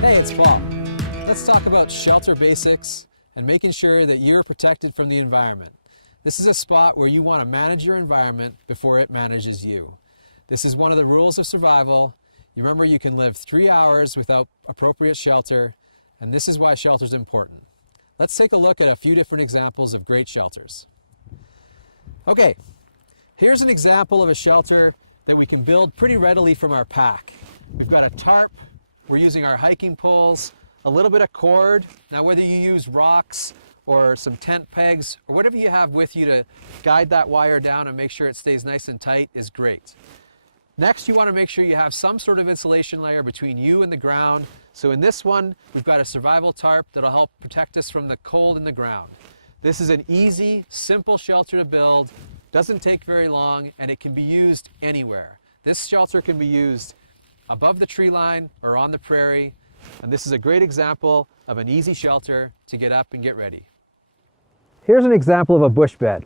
Hey, it's Paul. Let's talk about shelter basics and making sure that you're protected from the environment. This is a spot where you want to manage your environment before it manages you. This is one of the rules of survival. You remember you can live 3 hours without appropriate shelter, and this is why shelter is important. Let's take a look at a few different examples of great shelters. Okay, here's an example of a shelter that we can build pretty readily from our pack. We've got a tarp. We're using our hiking poles, a little bit of cord. Now whether you use rocks or some tent pegs or whatever you have with you to guide that wire down and make sure it stays nice and tight is great. Next, you want to make sure you have some sort of insulation layer between you and the ground. So in this one, we've got a survival tarp that'll help protect us from the cold in the ground. This is an easy, simple shelter to build, doesn't take very long, and it can be used anywhere. This shelter can be used above the tree line or on the prairie, and this is a great example of an easy shelter to get up and get ready. Here's an example of a bush bed.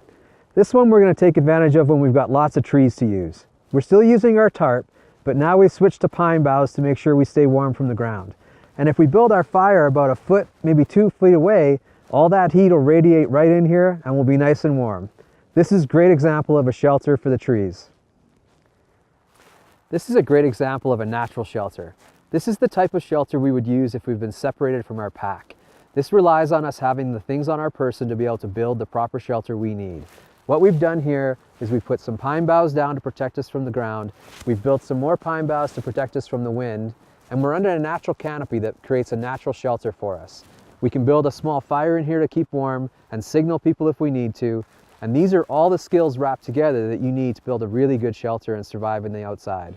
This one we're going to take advantage of when we've got lots of trees to use. We're still using our tarp, but now we've switched to pine boughs to make sure we stay warm from the ground. And if we build our fire about a foot, maybe 2 feet away, all that heat will radiate right in here and will be nice and warm. This is a great example of a shelter for the trees. This is a great example of a natural shelter. This is the type of shelter we would use if we've been separated from our pack. This relies on us having the things on our person to be able to build the proper shelter we need. What we've done here is we've put some pine boughs down to protect us from the ground. We've built some more pine boughs to protect us from the wind, and we're under a natural canopy that creates a natural shelter for us. We can build a small fire in here to keep warm and signal people if we need to. And these are all the skills wrapped together that you need to build a really good shelter and survive in the outside.